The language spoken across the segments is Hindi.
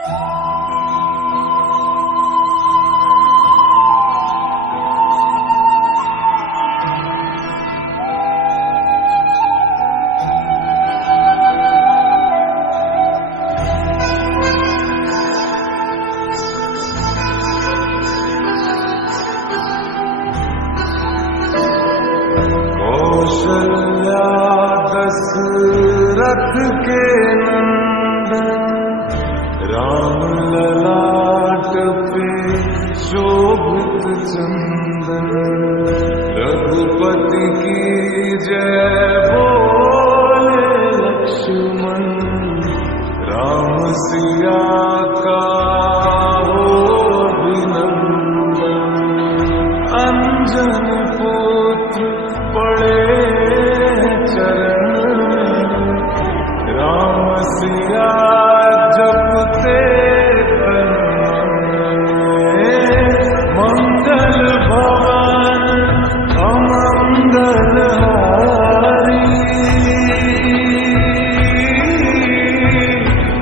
कौशल्या दशरथ के नंदन, राम ललाट पे शोभित चंदन। रघुपति की जय बोले लक्ष्मण, राम सिया का हो अभिनंदन। अंजन पुत्र पड़े चरण, राम सिया जपते तन। मंगल भवन अमंगल हारी,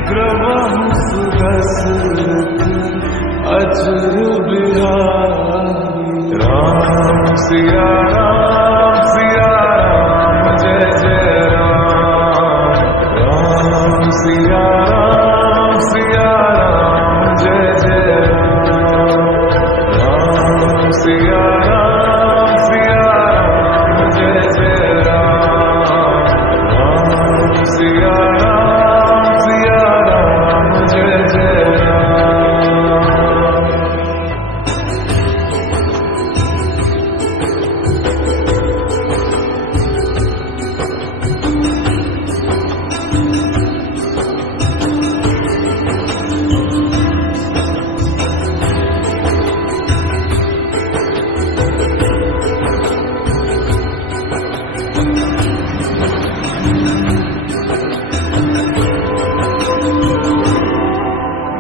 द्रवहु सुदशरथ अचर बिहारी। राम सिया राम सिया राम जय जय राम। राम सिया राम जय जय राम। राम सिया राम जय जय राम। राम सिया राम जय जय राम।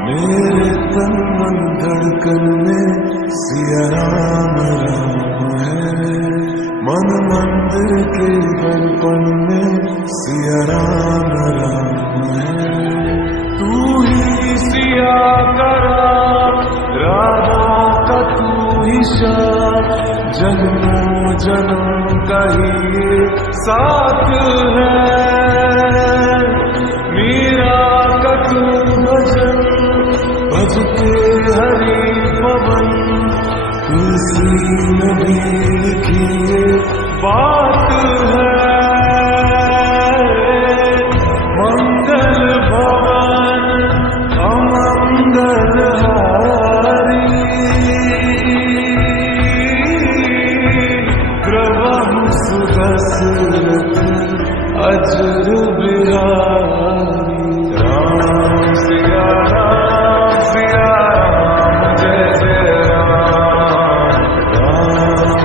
मेरे तन मन धड़कन में सिया राम राम है। मन मंदिर के दर्पण में सिया राम राम है। तू ही सिया का राम, राधा का तू ही श्याम। जन्मों जन्म का ही ये साथ है। मीरा का तू भजन, भजते हरि पवन। तुलसी नदी लिखी ये बात है। मंगल भवन अमंगल हारी, द्रवहु सुदशरथ अचर बिहारी। राम सिया राम जय जय राम। राम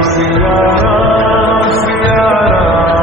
सिया राम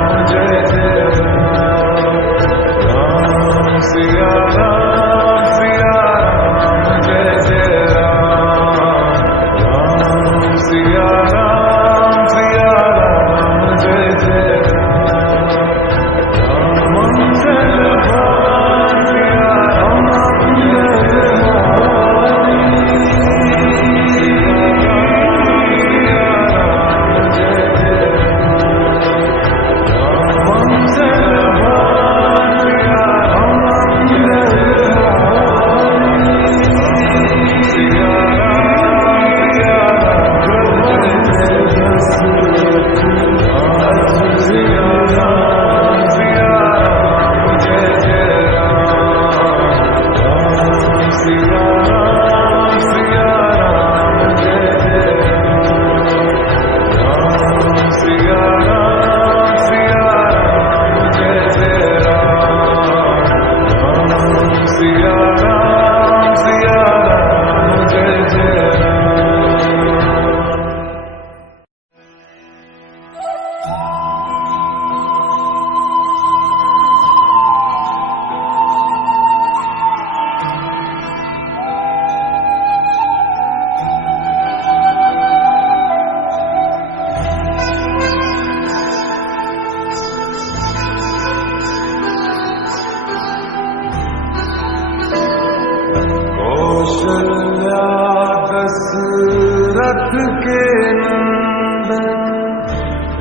दशरथ के नंदन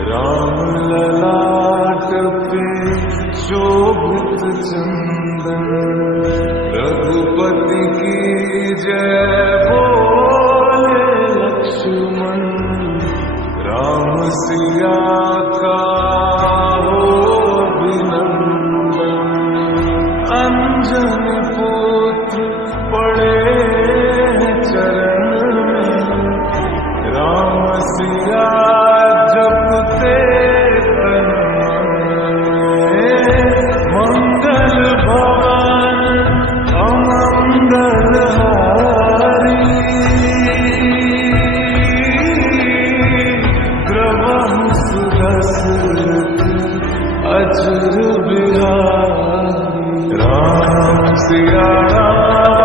राम ललाट पे शोभित चंदन रघुपति की जय बोले लक्ष्मण राम सिया का हो अभिनंदन अंजनी पुत्र पड़े चरण में राम सिया जपते तन मंगल भवन अमंगल हारी द्रवहु सुदशरथ अजर बिहारी राम सिया राम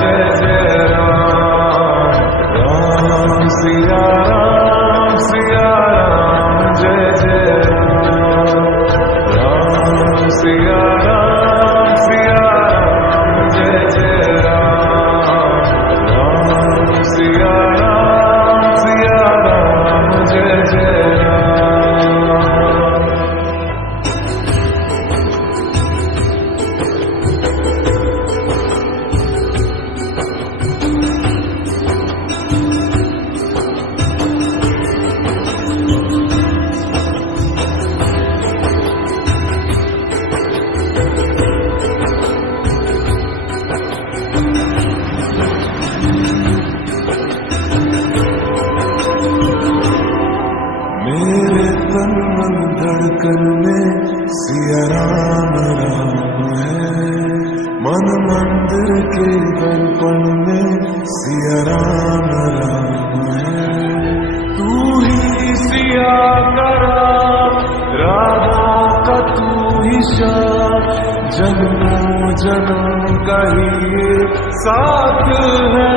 जय जय राम राम सिया राम जय जय राम राम सिया राम जय जय राम राम सिया राम जय जय राम। मेरे तन मन धड़कन में सिया राम राम है मन मंदिर के दर्पण में सिया राम है तू ही सिया का राम राधा का तू ही श्याम जन्मों जन्म का ही ये साथ है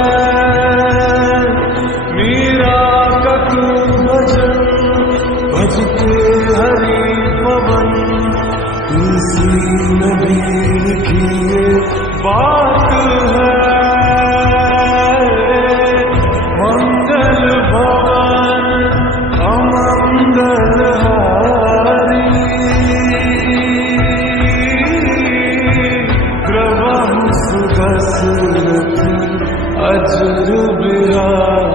मीरा का तू भजन भज के हरि पवन तुलसी नदी लिखिए बात है मंगल भवन अमंगल हारी द्रवहु सुदशरथ अजर बिहारी